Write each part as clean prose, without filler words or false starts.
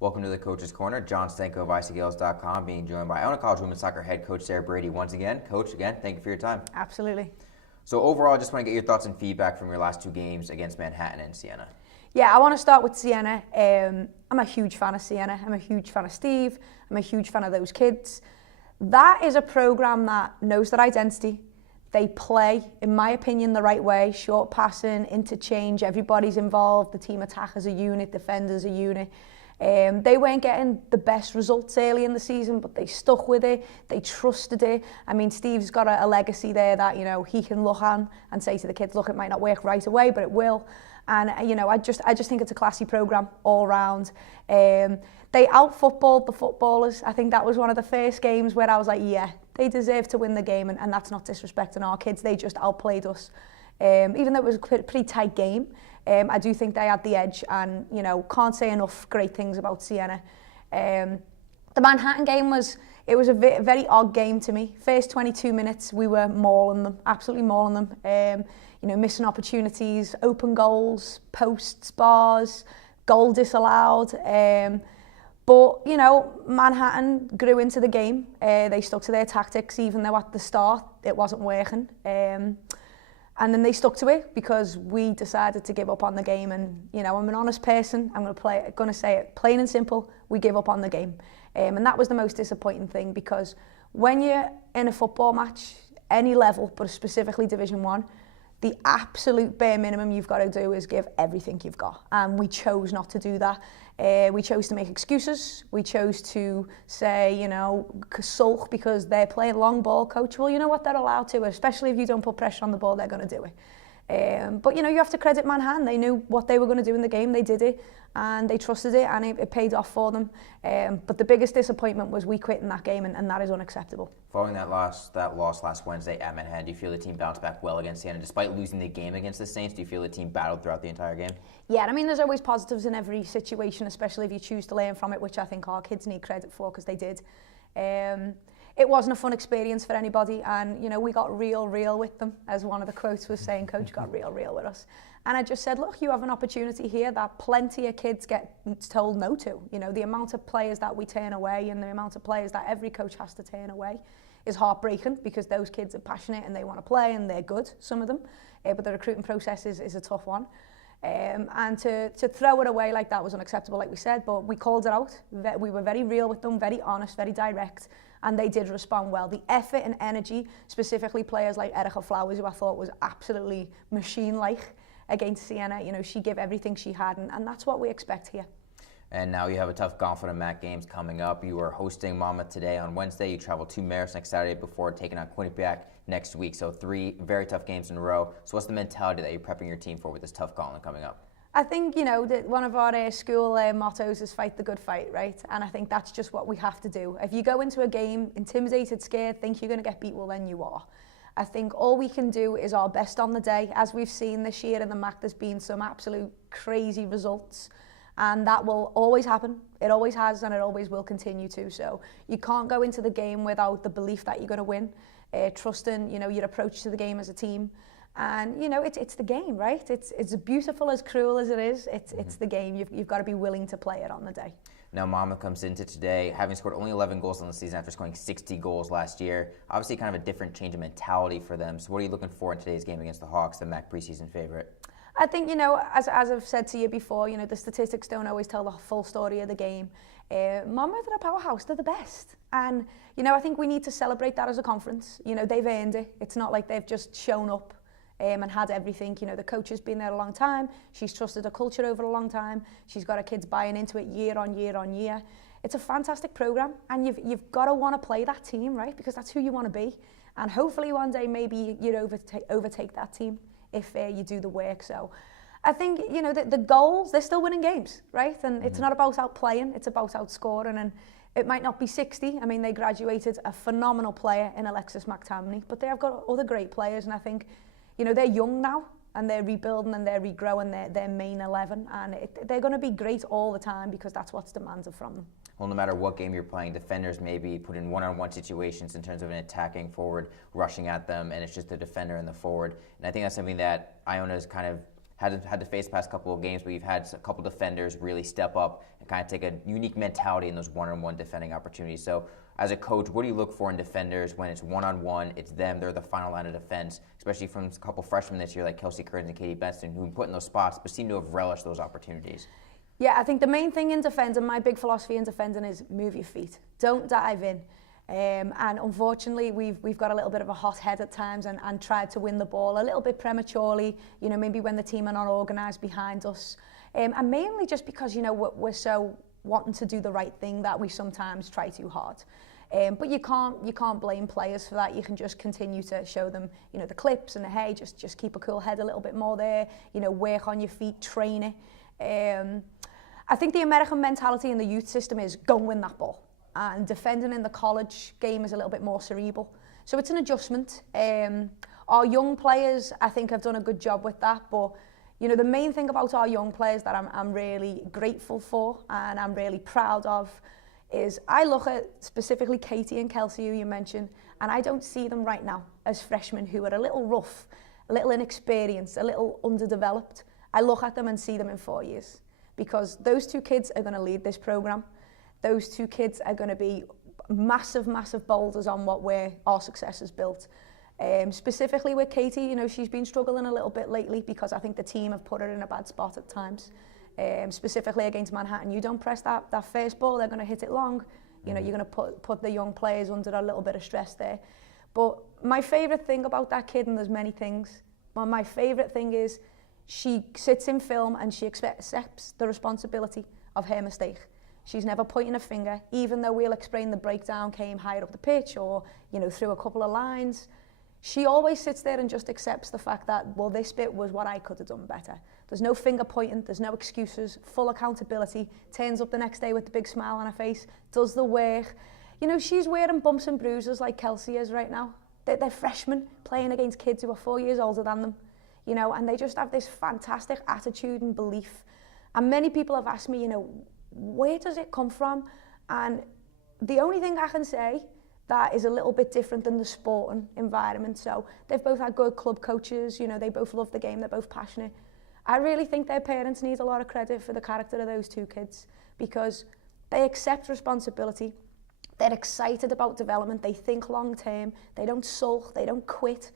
Welcome to the Coach's Corner. John Stanko of Gaels.com, being joined by Iona College women's soccer head coach Sarah Brady once again. Coach, again, thank you for your time. Absolutely. So overall, I just want to get your thoughts and feedback from your last two games against Manhattan and Siena. Yeah, I want to start with Siena. I'm a huge fan of Siena. I'm a huge fan of Steve. I'm a huge fan of those kids. That is a program that knows their identity. They play, in my opinion, the right way. Short passing, interchange, everybody's involved. The team attack as a unit, defenders a unit. They weren't getting the best results early in the season, but they stuck with it. They trusted it. I mean, Steve's got a legacy there that, you know, he can look on and say to the kids, look, it might not work right away, but it will. And, you know, I just think it's a classy program all round. They out-footballed the footballers. I think that was one of the first games where I was like, yeah, they deserve to win the game, and that's not disrespecting our kids. They just outplayed us. Even though it was a pretty tight game, I do think they had the edge, and, you know, can't say enough great things about Siena. The Manhattan game was a very odd game to me. First 22 minutes, we were mauling them, absolutely mauling them. You know, missing opportunities, open goals, posts, bars, goal disallowed. But, you know, Manhattan grew into the game. They stuck to their tactics, even though at the start it wasn't working. And then they stuck to it because we decided to give up on the game. And, you know, I'm an honest person. I'm going to say it plain and simple. We give up on the game. And that was the most disappointing thing, because when you're in a football match, any level, but specifically Division 1, the absolute bare minimum you've got to do is give everything you've got. And we chose not to do that. We chose to make excuses. We chose to say, you know, sulk because they're playing long ball, coach. Well, you know what, they're allowed to, especially if you don't put pressure on the ball, they're going to do it. But, you know, you have to credit Manhattan. They knew what they were going to do in the game. They did it, and they trusted it, and it paid off for them. But the biggest disappointment was we quit in that game, and that is unacceptable. Following that loss last Wednesday at Manhattan, do you feel the team bounced back well against Siena? Despite losing the game against the Saints, do you feel the team battled throughout the entire game? Yeah, I mean, there's always positives in every situation, especially if you choose to learn from it, which I think our kids need credit for, because they did. It wasn't a fun experience for anybody, and, you know, we got real with them, as one of the quotes was saying. Coach got real with us. And I just said, look, you have an opportunity here that plenty of kids get told no to. You know, the amount of players that we turn away and the amount of players that every coach has to turn away is heartbreaking, because those kids are passionate and they want to play and they're good, some of them. But the recruiting process is a tough one. And to throw it away like that was unacceptable, like we said, but we called it out. We were very real with them, very honest, very direct, and they did respond well. The effort and energy, specifically players like Erica Flowers, who I thought was absolutely machine-like against Siena, you know, she gave everything she had, and that's what we expect here. And now you have a tough Gauntlet of MAC games coming up. You are hosting Monmouth today on Wednesday. You travel to Marist next Saturday before taking on Quinnipiac next week. So 3 very tough games in a row. So what's the mentality that you're prepping your team for with this tough gauntlet coming up? I think, you know, that one of our school mottos is fight the good fight, right? And I think that's just what we have to do. If you go into a game intimidated, scared, think you're going to get beat, well, then you are. I think all we can do is our best on the day. As we've seen this year in the MAC, there's been some absolute crazy results. And that will always happen. It always has, and it always will continue to. So you can't go into the game without the belief that you're going to win, trusting, you know, your approach to the game as a team. And, you know, it's the game, right? It's beautiful, as cruel as it is. It's the game. You've got to be willing to play it on the day. Now, Monmouth comes into today having scored only 11 goals on the season after scoring 60 goals last year. Obviously, kind of a different change of mentality for them. So what are you looking for in today's game against the Hawks, the MAC preseason favorite? I think, you know, as I've said to you before, you know, the statistics don't always tell the full story of the game. Monmouth are a powerhouse. They're the best. And, you know, I think we need to celebrate that as a conference. You know, they've earned it. It's not like they've just shown up and had everything. You know, the coach has been there a long time. She's trusted her culture over a long time. She's got her kids buying into it year on year. It's a fantastic program, and you've got to want to play that team, right? Because that's who you want to be. And hopefully one day maybe you'd overtake that team if you do the work. So I think, you know, the goals, they're still winning games, right? And it's not about outplaying, it's about outscoring. And it might not be 60. I mean, they graduated a phenomenal player in Alexis McTamney, but they have got other great players. And I think, you know, they're young now, and they're rebuilding and they're regrowing their main 11. And they're going to be great all the time, because that's what's demanded from them. Well, no matter what game you're playing, defenders may be put in one-on-one situations in terms of an attacking forward rushing at them, and it's just the defender and the forward. And I think that's something that Iona is kind of had to face the past couple of games, but you've had a couple defenders really step up and kind of take a unique mentality in those one-on-one defending opportunities. So as a coach, what do you look for in defenders when it's one-on-one, it's them, they're the final line of defense, especially from a couple freshmen this year like Kelsey Kearns and Katie Benson, who have been put in those spots but seem to have relished those opportunities? Yeah, I think the main thing in defending, my big philosophy in defending is move your feet. Don't dive in. And unfortunately, we've got a little bit of a hot head at times and tried to win the ball a little bit prematurely, you know, maybe when the team are not organised behind us. And mainly just because, you know, we're so wanting to do the right thing that we sometimes try too hard. But you can't blame players for that. You can just continue to show them, you know, the clips and the hey, just keep a cool head a little bit more there, you know, work on your feet, train it. I think the American mentality in the youth system is go and win that ball. And defending in the college game is a little bit more cerebral. So it's an adjustment. Our young players, I think, have done a good job with that. But, you know, the main thing about our young players that I'm really grateful for and I'm really proud of is I look at specifically Katie and Kelsey, who you mentioned, and I don't see them right now as freshmen who are a little rough, a little inexperienced, a little underdeveloped. I look at them and see them in 4 years because those two kids are going to lead this program. Those two kids are going to be massive, massive boulders on what our success is built. Specifically with Katie, you know, she's been struggling a little bit lately because I think the team have put her in a bad spot at times. Specifically against Manhattan, you don't press that first ball, they're going to hit it long. You know, you're going to put the young players under a little bit of stress there. But my favourite thing about that kid, and there's many things, but my favourite thing is she sits in film and she accepts the responsibility of her mistake. She's never pointing a finger, even though we'll explain the breakdown came higher up the pitch or, you know, through a couple of lines. She always sits there and just accepts the fact that, well, this bit was what I could have done better. There's no finger pointing, there's no excuses, full accountability, turns up the next day with the big smile on her face, does the work. You know, she's wearing bumps and bruises like Kelsey is right now. They're freshmen playing against kids who are 4 years older than them, you know, and they just have this fantastic attitude and belief. And many people have asked me, you know, where does it come from? And the only thing I can say that is a little bit different than the sporting environment. So they've both had good club coaches, you know, they both love the game, they're both passionate. I really think their parents need a lot of credit for the character of those two kids because they accept responsibility, they're excited about development, they think long term, they don't sulk, they don't quit.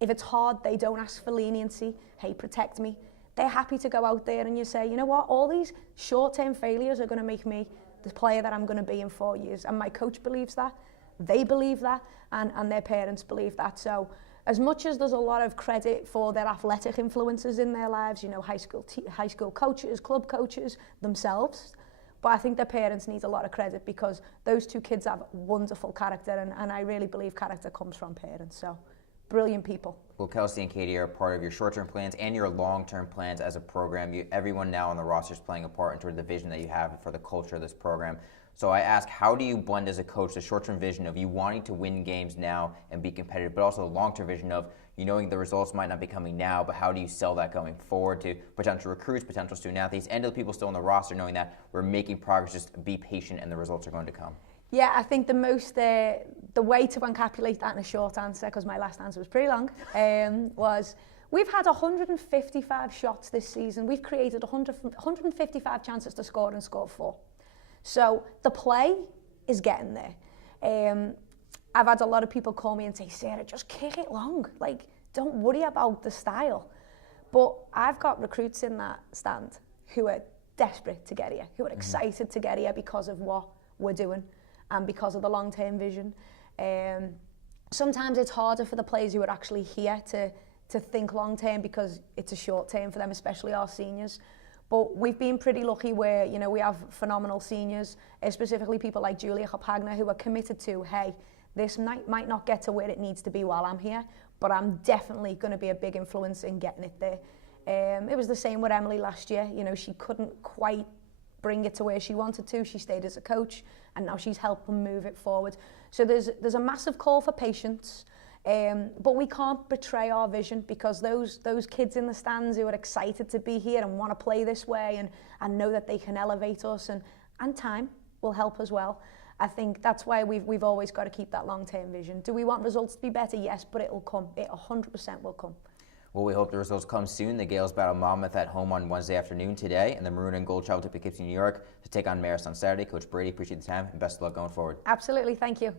If it's hard, they don't ask for leniency, hey, protect me. They're happy to go out there and you say, you know what, all these short-term failures are going to make me the player that I'm going to be in 4 years. And my coach believes that, they believe that, and their parents believe that. So as much as there's a lot of credit for their athletic influences in their lives, you know, high school coaches, club coaches themselves, but I think their parents need a lot of credit because those two kids have wonderful character, and I really believe character comes from parents. So brilliant people. Well, Kelsey and Katie are part of your short-term plans and your long-term plans as a program. Everyone now on the roster is playing a part into the vision that you have for the culture of this program. So I ask, how do you blend as a coach the short-term vision of you wanting to win games now and be competitive, but also the long-term vision of you knowing the results might not be coming now, but how do you sell that going forward to potential recruits, potential student athletes, and to the people still on the roster, knowing that we're making progress, just be patient and the results are going to come? Yeah, I think the way to encapsulate that in a short answer, because my last answer was pretty long, was we've had 155 shots this season. We've created 155 chances to score and scored 4. So the play is getting there. I've had a lot of people call me and say, Sarah, just kick it long. Like, don't worry about the style. But I've got recruits in that stand who are desperate to get here, who are excited to get here because of what we're doing and because of the long-term vision. Sometimes it's harder for the players who are actually here to think long-term because it's a short-term for them, especially our seniors. But we've been pretty lucky where, you know, we have phenomenal seniors, specifically people like Julia Hapagna, who are committed to, hey, this might not get to where it needs to be while I'm here, but I'm definitely going to be a big influence in getting it there. It was the same with Emily last year. You know, she couldn't quite bring it to where she wanted to. She stayed as a coach, and now she's helping move it forward. So there's a massive call for patience. But we can't betray our vision because those kids in the stands who are excited to be here and want to play this way and know that they can elevate us and time will help as well. I think that's why we've always got to keep that long-term vision. Do we want results to be better? Yes, but it will come. It 100% will come. Well, we hope the results come soon. The Gaels battle Monmouth at home on Wednesday afternoon today, and the Maroon and Gold travel to Poughkeepsie, New York to take on Marist on Saturday. Coach Brady, appreciate the time, and best of luck going forward. Absolutely, thank you.